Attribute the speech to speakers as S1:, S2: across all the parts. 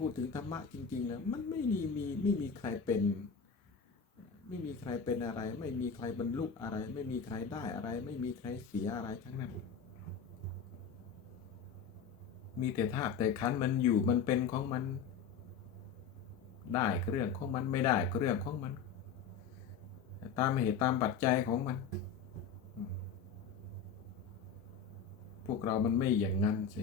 S1: พูดถึงธรรมะจริงๆแล้วมันไม่มีมีไม่มีใครเป็น ไม่มีใครเป็นอะไร ไม่มีใครบรรลุอะไร ไม่มีใครได้อะไร ไม่มีใครเสียอะไรทั้งนั้น มีแต่ธาตุแต่ขันมันอยู่มันเป็นของมัน ได้ก็เรื่องของมันไม่ได้ก็เรื่องของมัน ตามเหตุตามปัจจัยของมัน พวกเรามันไม่อย่างนั้นสิ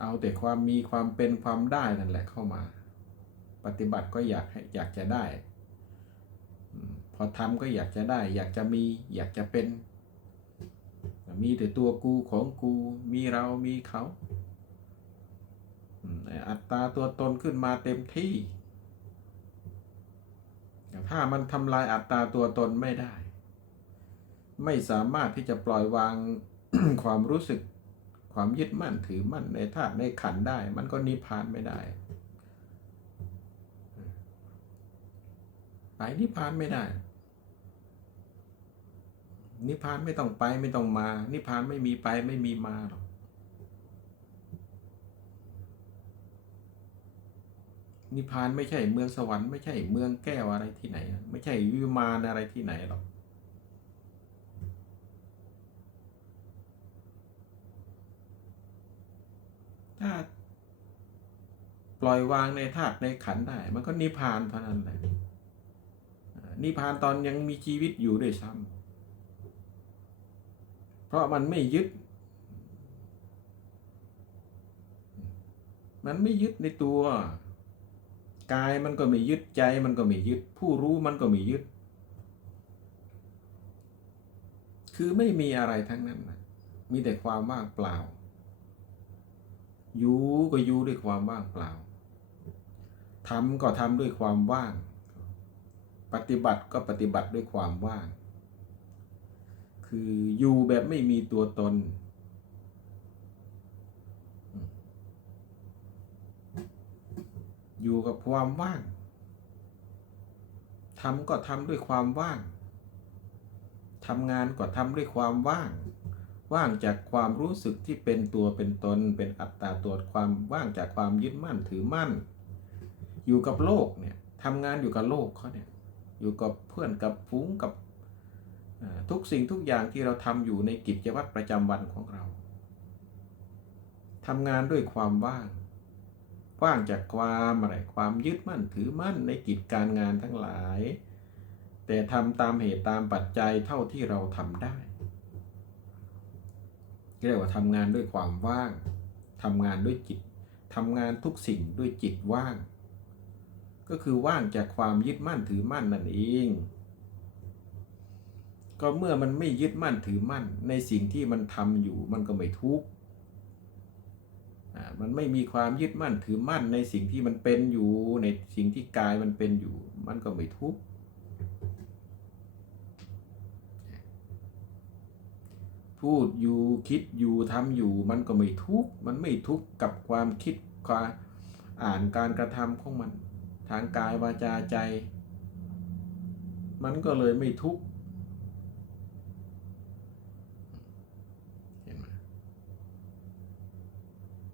S1: เอาแต่ความมีความเป็นความได้นั่นแหละเข้ามา ปฏิบัติก็อยากให้อยากจะได้ พอทำก็อยากจะได้ อยากจะมีอยากจะเป็น มีแต่ตัวกูของกูมีเรามีเขาอัตตาตัวตนขึ้นมาเต็มที่ ถ้ามันทำลายอัตตาตัวตนไม่ได้ ไม่สามารถที่จะปล่อยวางความรู้สึก ความยึดมั่นถือมั่นในธาตุในขันได้ มันก็นิพพานไม่ได้ไปนิพพานไม่ได้ นิพพานไม่ต้องไปไม่ต้องมา นิพพานไม่มีไปไม่มีมาหรอกนิพพานไม่ใช่เมืองสวรรค์ไม่ใช่เมืองแก้วอะไรที่ไหน ไม่ใช่วิมานอะไรที่ไหนหรอก ถ้า ปล่อยวางในธาตุในขันได้ มันก็นิพพานเท่านั้นแหละนิพพานตอนยังมีชีวิตอยู่ด้วยซ้ำเพราะมันไม่ยึด มันไม่ยึดในตัว กายมันก็ไม่ยึดใจมันก็ไม่ยึด ผู้รู้มันก็ไม่ยึด คือไม่มีอะไรทั้งนั้นนะมีแต่ความว่างเปล่า ยู่ก็อยู่ด้วยความว่างเปล่าทำก็ทำด้วยความว่าง ปฏิบัติก็ปฏิบัติด้วยความว่าง คืออยู่แบบไม่มีตัวตน อยู่กับความว่างทำก็ทำด้วยความว่างทำงานก็ทำด้วยความว่าง ว่างจากความรู้สึกที่เป็นตัวเป็นตน เป็นอัตตาตัวความว่างจากความยึดมั่นถือมั่น อยู่กับโลกเนี่ยทำงานอยู่กับโลกเขาเนี่ยอยู่กับเพื่อนกับฝูงกับทุกสิ่งทุกอย่างที่เราทำอยู่ในกิจวัตรประจำวันของเราทำงานด้วยความว่าง ว่างจากความอะไรความยึดมั่นถือมั่นในกิจการงานทั้งหลาย แต่ทำตามเหตุตามปัจจัยเท่าที่เราทำได้ เรียกว่าทำงานด้วยความว่างทำงานด้วยจิตทำงานทุกสิ่งด้วยจิตว่าง ก็คือว่างจากความยึดมั่นถือมั่นนั่นเอง ก็เมื่อมันไม่ยึดมั่นถือมั่น ในสิ่งที่มันทำอยู่มันก็ไม่ทุกข์อ่ามันไม่มีความยึดมั่นถือมั่นในสิ่งที่มันเป็นอยู่ในสิ่งที่กายมันเป็นอยู่ มันก็ไม่ทุกข์ พูดอยู่คิดอยู่ทำอยู่ มันก็ไม่ทุกข์มันไม่ทุกข์กับความคิดความอ่านการกระทำของมัน ทางกายวาจาใจ มันก็เลยไม่ทุกข์เห็นไหม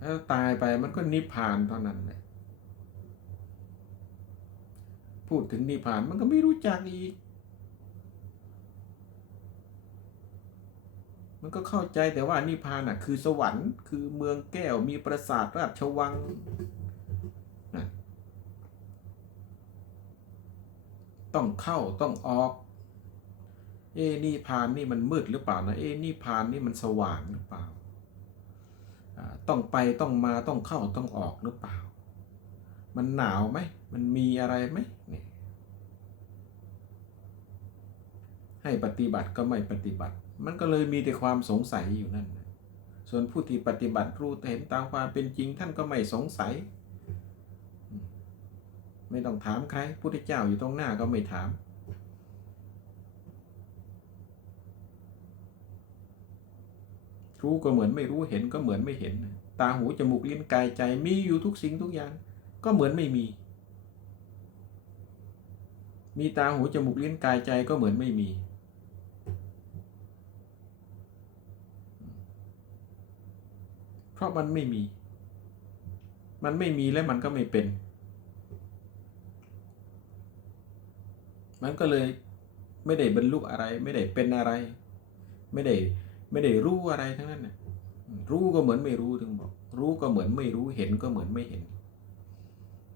S1: ถ้าตายไปมันก็นิพพานเท่านั้นแหละพูดถึงนิพพานมันก็ไม่รู้จักอีก มันก็เข้าใจแต่ว่านิพพานอะคือสวรรค์คือเมืองแก้วมีปราสาทราชวังต้องเข้าต้องออก เอ้นิพพานนี่มันมืดหรือเปล่านะเอ้นิพพานนี่มันสว่างหรือเปล่า ต้องไปต้องมาต้องเข้าต้องออกหรือเปล่า มันหนาวไหมมันมีอะไรไหมเนี่ย ให้ปฏิบัติก็ไม่ปฏิบัติ มันก็เลยมีแต่ความสงสัยอยู่นั่น ส่วนผู้ที่ปฏิบัติรู้เห็นตามความเป็นจริงท่านก็ไม่สงสัย ไม่ต้องถามใครพุทธเจ้าอยู่ตรงหน้าก็ไม่ถาม รู้ก็เหมือนไม่รู้เห็นก็เหมือนไม่เห็น ตาหูจมูกลิ้นกายใจมีอยู่ทุกสิ่งทุกอย่าง ก็เหมือนไม่มีมีตาหูจมูกลิ้นกายใจก็เหมือนไม่มี เพราะมันไม่มี มันไม่มีแล้วมันก็ไม่เป็น มันก็เลยไม่ได้บรรลุอะไร ไม่ได้เป็นอะไร ไม่ได้ไม่ได้รู้อะไรทั้งนั้นนะรู้ก็เหมือนไม่รู้ถึงบอก รู้ก็เหมือนไม่รู้เห็นก็เหมือนไม่เห็น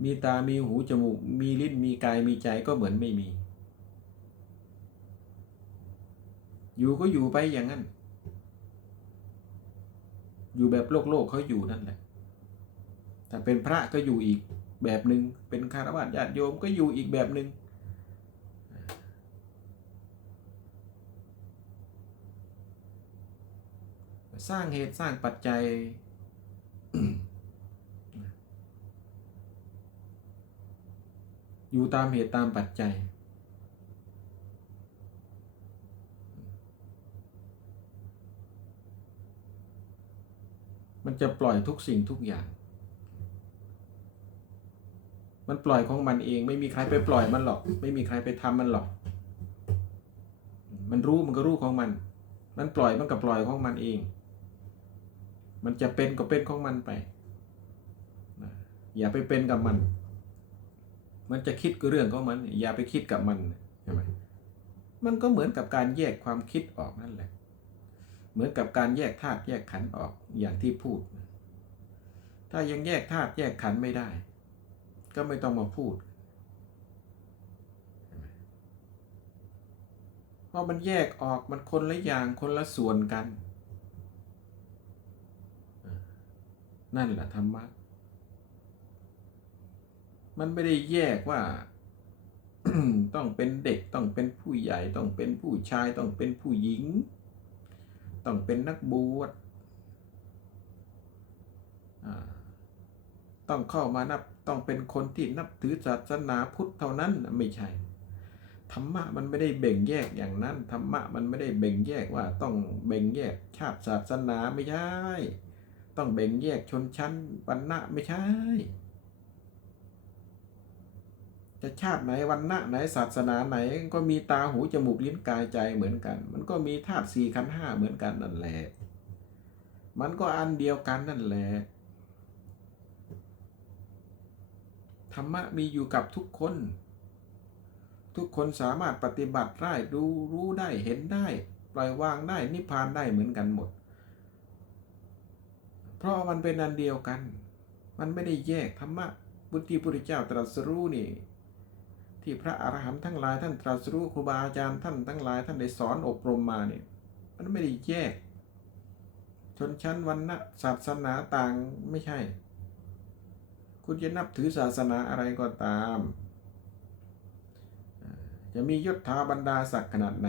S1: มีตามีหูจมูก มีลิ้นมีกายมีใจก็เหมือนไม่มี อยู่ก็อยู่ไปอย่างนั้น อยู่แบบโลกโลกเขาอยู่นั่นแหละถ้าเป็นพระก็อยู่อีกแบบหนึ่งเป็นคารวะญาติโยมก็อยู่อีกแบบหนึ่งสร้างเหตุสร้างปัจจัย อยู่ตามเหตุตามปัจจัย มันจะปล่อยทุกสิ่งทุกอย่าง มันปล่อยของมันเอง ไม่มีใครไปปล่อยมันหรอก ไม่มีใครไปทำมันหรอก มันรู้มันก็รู้ของมัน มันปล่อยมันก็ปล่อยของมันเอง มันจะเป็นก็เป็นของมันไป อย่าไปเป็นกับมัน มันจะคิดก็เรื่องของมัน อย่าไปคิดกับมันใช่ไหมมันก็เหมือนกับการแยกความคิดออกนั่นแหละ เหมือนกับการแยกธาตุแยกขันธ์ออกอย่างที่พูด ถ้ายังแยกธาตุแยกขันธ์ไม่ได้ ก็ไม่ต้องมาพูด เพราะมันแยกออกมันคนละอย่างคนละส่วนกัน นั่นแหละธรรมะ มันไม่ได้แยกว่าต้องเป็นเด็กต้องเป็นผู้ใหญ่ต้องเป็นผู้ชายต้องเป็นผู้หญิง ต้องเป็นนักบวชต้องเข้ามานับต้องเป็นคนที่นับถือศาสนาพุทธเท่านั้นไม่ใช่ธรรมะมันไม่ได้แบ่งแยกอย่างนั้นธรรมะมันไม่ได้แบ่งแยกว่าต้องแบ่งแยกชาติศาสนาไม่ใช่ ต้องแบ่งแยกชนชั้นวรรณะไม่ใช่ จะชาติไหนวันณะไหนศาสนาไหน ก็มีตาหูจมูกลิ้นกายใจเหมือนกัน มันก็มีธาตุสี่ขันห้าเหมือนกันนั่นแหละมันก็อันเดียวกันนั่นแหละธรรมะมีอยู่กับทุกคน ทุกคนสามารถปฏิบัติได้ดูรู้ได้เห็นได้ ปล่อยวางได้นิพพานได้เหมือนกันหมด เพราะมันเป็นอันเดียวกัน มันไม่ได้แยกธรรมะบุตรีพุทธเจ้าตรัสรู้นี่ ที่พระอรหันต์ทั้งหลายท่านตรัสรู้ครูบาอาจารย์ท่านทั้งหลายท่านได้สอนอบรมมาเนี่ยมันไม่ได้แยก ชนชั้นวรรณะศาสนาต่างไม่ใช่ คุณจะนับถือศาสนาอะไรก็ตาม จะมียศถาบรรดาศักดิ์ขนาดไหน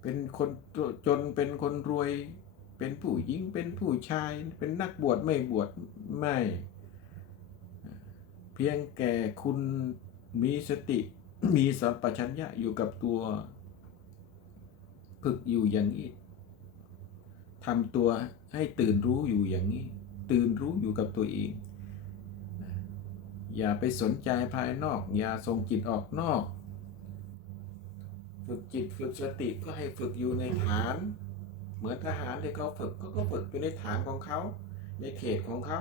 S1: เป็นคนจนเป็นคนรวยเป็นผู้หญิงเป็นผู้ชาย เป็นนักบวชไม่บวชไม่ เพียงแก่คุณมีสติ มีสัมปชัญญะอยู่กับตัวฝึกอยู่อย่างนี้ทำตัวให้ตื่นรู้อยู่อย่างนี้ ตื่นรู้อยู่กับตัวเอง อย่าไปสนใจภายนอก อย่าส่งจิตออกนอก ฝึกจิตฝึกสติก็ให้ฝึกอยู่ในฐาน เหมือนทหารที่เขาฝึกเขาก็ฝึกอยู่ในฐานของเขา ในเขตของเขา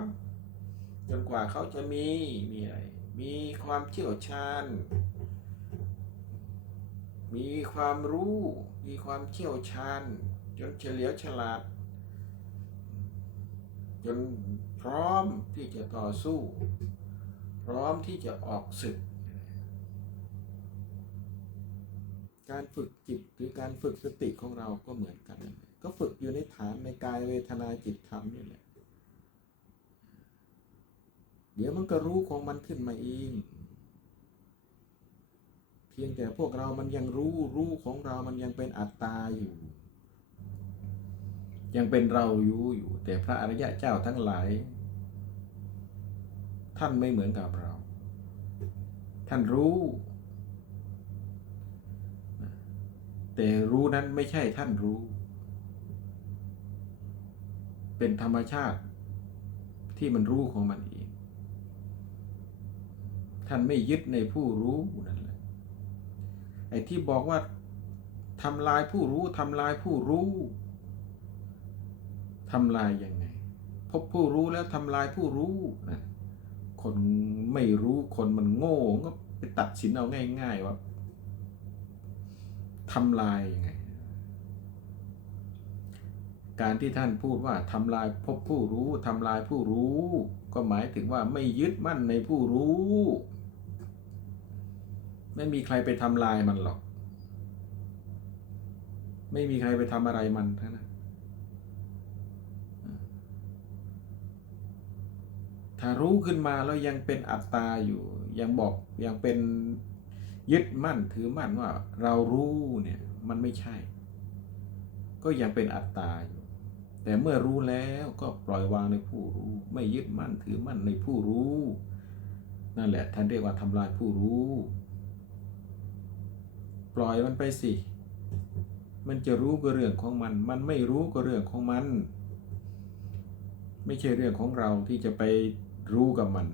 S1: จนกว่าเขาจะมีมีอะไร มีความเชี่ยวชาญ มีความรู้ มีความเชี่ยวชาญ จนเฉลียวฉลาด จนพร้อมที่จะต่อสู้ พร้อมที่จะออกศึก การฝึกจิตหรือการฝึกสติของเราก็เหมือนกัน ก็ฝึกอยู่ในฐานในกายเวทนาจิตธรรมนี่แหละ เดี๋ยวมันก็รู้ของมันขึ้นมาเอง เพียงแต่พวกเรามันยังรู้รู้ของเรามันยังเป็นอัตตาอยู่ ยังเป็นเราอยู่อยู่ แต่พระอริยะเจ้าทั้งหลาย ท่านไม่เหมือนกับเรา ท่านรู้ แต่รู้นั้นไม่ใช่ท่านรู้ เป็นธรรมชาติที่มันรู้ของมันเอง ท่านไม่ยึดในผู้รู้นั่นแหละไอ้ที่บอกว่าทำลายผู้รู้ทำลายผู้รู้ทำลายยังไง พบผู้รู้แล้วทำลายผู้รู้นะคนไม่รู้คนมันโง่ก็ไปตัดสินเอาง่าย ๆ ว่าทำลายยังไง การที่ท่านพูดว่าทำลายพบผู้รู้ทำลายผู้รู้ ก็หมายถึงว่าไม่ยึดมั่นในผู้รู้ ไม่มีใครไปทำลายมันหรอก ไม่มีใครไปทำอะไรมันทั้งนั้นถ้ารู้ขึ้นมาแล้วยังเป็นอัตตาอยู่ ยังบอกยังเป็นยึดมั่นถือมั่นว่าเรารู้เนี่ยมันไม่ใช่ ก็ยังเป็นอัตตาอยู่ แต่เมื่อรู้แล้วก็ปล่อยวางในผู้รู้ ไม่ยึดมั่นถือมั่นในผู้รู้ นั่นแหละท่านเรียกว่าทำลายผู้รู้ ปล่อยมันไปสิ มันจะรู้ก็เรื่องของมัน มันไม่รู้ก็เรื่องของมัน ไม่ใช่เรื่องของเราที่จะไปรู้กับมัน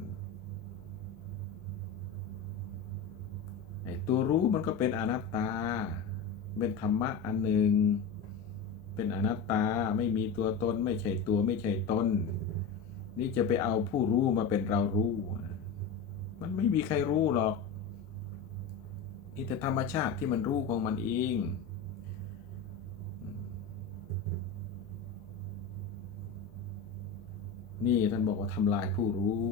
S1: ไอ้ตัวรู้มันก็เป็นอนัตตา เป็นธรรมะอันหนึ่ง เป็นอนัตตาไม่มีตัวตน ไม่ใช่ตัวไม่ใช่ตน นี่จะไปเอาผู้รู้มาเป็นเรารู้ มันไม่มีใครรู้หรอก นี่แต่ธรรมชาติที่มันรู้ของมันเองนี่ท่านบอกว่าทำลายผู้รู้